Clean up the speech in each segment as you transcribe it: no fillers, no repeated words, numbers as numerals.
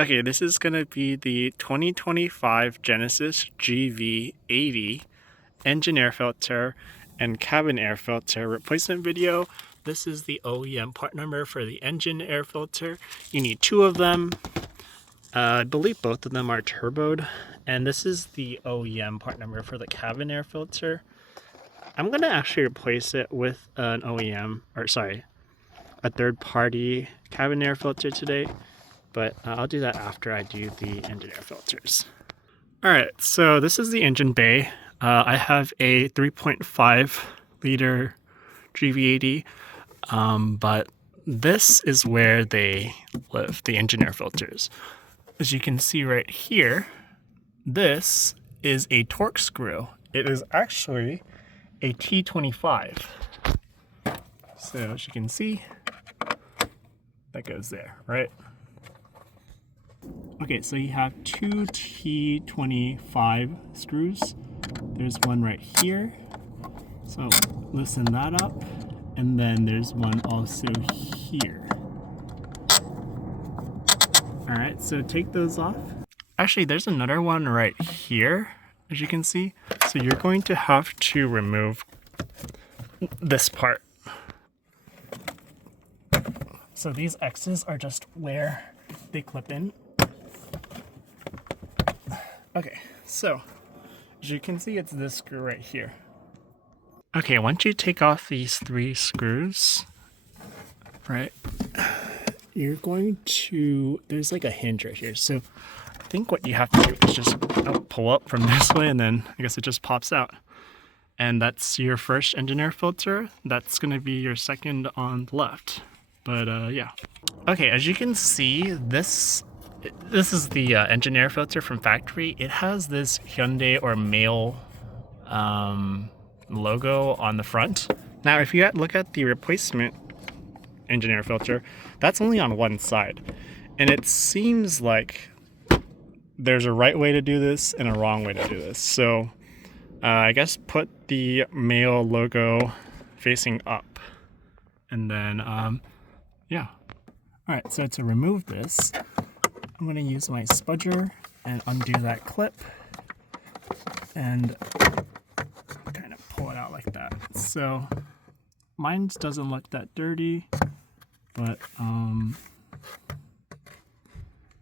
Okay, this is going to be the 2025 Genesis GV80 engine air filter and cabin air filter replacement video. This is the OEM part number for the engine air filter. You need two of them. I believe both of them are turboed. And this is the OEM part number for the cabin air filter. I'm going to actually replace it with an OEM, or sorry, a third-party cabin air filter today. But I'll do that after I do the engine air filters. Alright, so this is the engine bay. I have a 3.5 liter GV80, but this is where they live, the engine air filters. As you can see right here, this is a torx screw. It is actually a T25. So as you can see, that goes there, right? Okay, so you have two T25 screws. There's one right here. So loosen that up. And then there's one also here. Alright, so take those off. Actually, there's another one right here, as you can see. So you're going to have to remove this part. So these X's are just where they clip in. Okay, so as you can see, it's this screw right here. Okay, once you take off these three screws, right, you're going to, there's like a hinge right here. So I think what you have to do is just pull up from this way, and then I guess it just pops out. And that's your first engine air filter. That's going to be your second on the left. But yeah. Okay, as you can see, this is the engine air filter from factory. It has this Hyundai or Mahle logo on the front. Now, if you look at the replacement engine air filter, that's only on one side. And it seems like there's a right way to do this and a wrong way to do this. So I guess put the Mahle logo facing up. And then, yeah. All right, so to remove this, I'm going to use my spudger and undo that clip and kind of pull it out like that. So mine doesn't look that dirty, but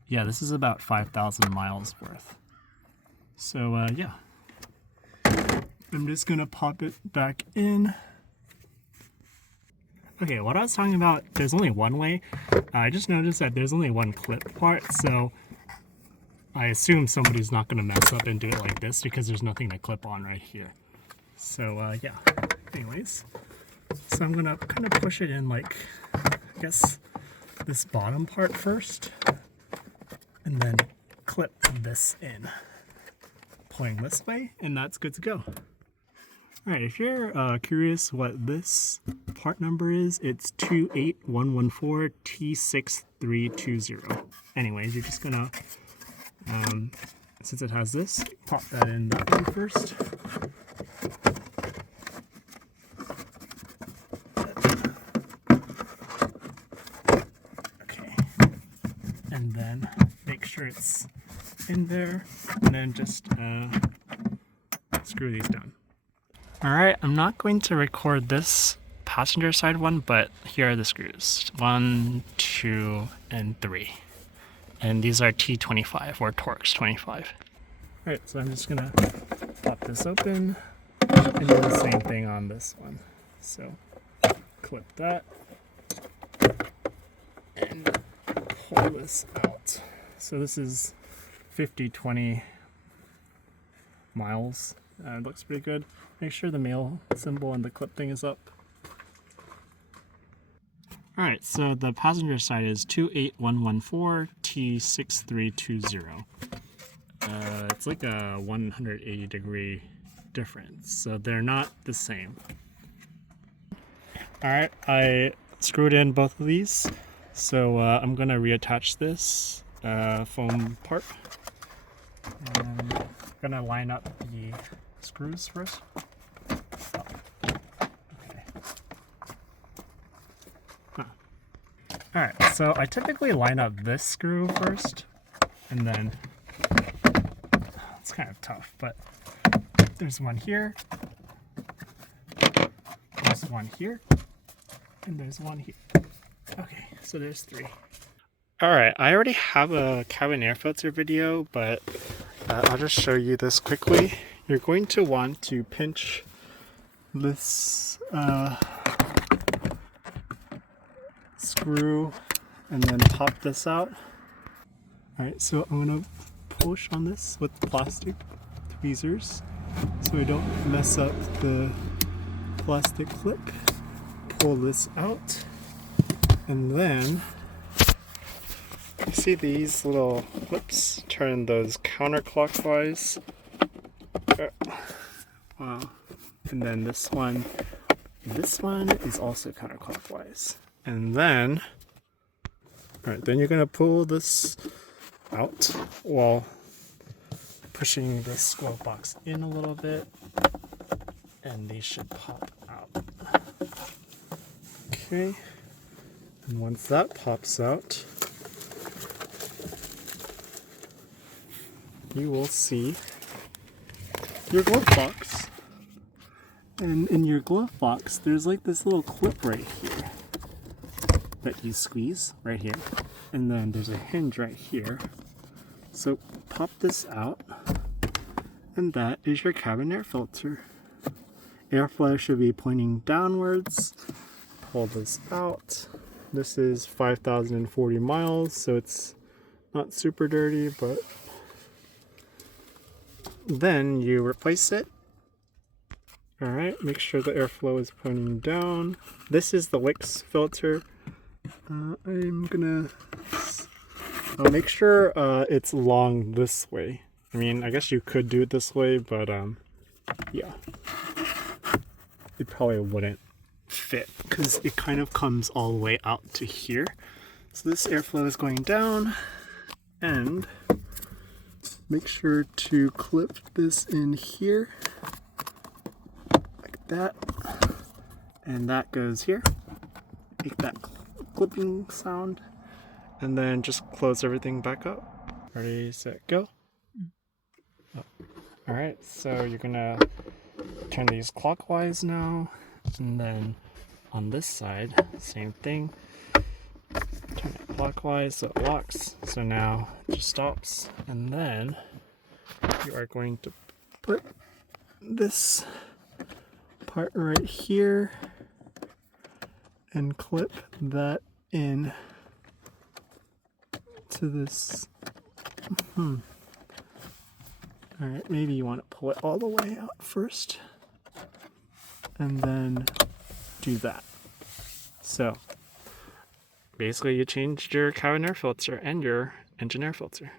yeah, this is about 5,000 miles worth. So yeah, I'm just going to pop it back in. Okay, what I was talking about, there's only one way. I just noticed that there's only one clip part, so I assume somebody's not going to mess up and do it like this because there's nothing to clip on right here. So yeah, anyways. So I'm going to kind of push it in like, I guess, this bottom part first, and then clip this in. Pulling this way, and that's good to go. Alright, if you're curious what this part number is, it's 28114 T6C79. Anyways, you're just gonna, since it has this, pop that in that way first. Okay, and then make sure it's in there, and then just screw these down. Alright, I'm not going to record this passenger side one, but here are the screws. 1, 2, and 3. And these are T25 or torx 25. Alright, so I'm just gonna pop this open and do the same thing on this one. So clip that and pull this out. So this is 50-20 miles. It looks pretty good. Make sure the Mahle symbol and the clip thing is up. Alright, so the passenger side is 28114 T6C79. It's like a 180 degree difference, so they're not the same. Alright, I screwed in both of these, so I'm going to reattach this foam part. And I'm going to line up the screws first. Okay. Alright, so I typically line up this screw first, And then, it's kind of tough, but there's one here, there's one here, and there's one here. Okay, so there's 3. Alright, I already have a cabin air filter video, but I'll just show you this quickly. You're going to want to pinch this screw and then pop this out. Alright, so I'm going to push on this with plastic tweezers so I don't mess up the plastic clip. Pull this out, and then you see these little clips turn those counterclockwise. Wow. And then this one is also counterclockwise. And then, alright, then you're going to pull this out while pushing this glove box in a little bit, and these should pop out. Okay, and once that pops out, you will see your glove box. And in your glove box, there's like this little clip right here that you squeeze right here. And then there's a hinge right here. So pop this out, and that is your cabin air filter. Airflow should be pointing downwards. Pull this out. This is 5,040 miles, so it's not super dirty, but then you replace it. Alright, make sure the airflow is pointing down. This is the Wix filter. I'll make sure it's long this way. I mean, I guess you could do it this way, but yeah. It probably wouldn't fit because it kind of comes all the way out to here. So this airflow is going down, and make sure to clip this in here like that, and that goes here. Make that clipping sound, and then just close everything back up. Ready, set, go. Oh. All right, so you're gonna turn these clockwise now, and then on this side, same thing. Turn it clockwise so it locks. So now it just stops, and then you are going to put this part right here and clip that in to this. Alright, maybe you want to pull it all the way out first, and then do that. So basically you changed your cabin air filter and your engine air filter.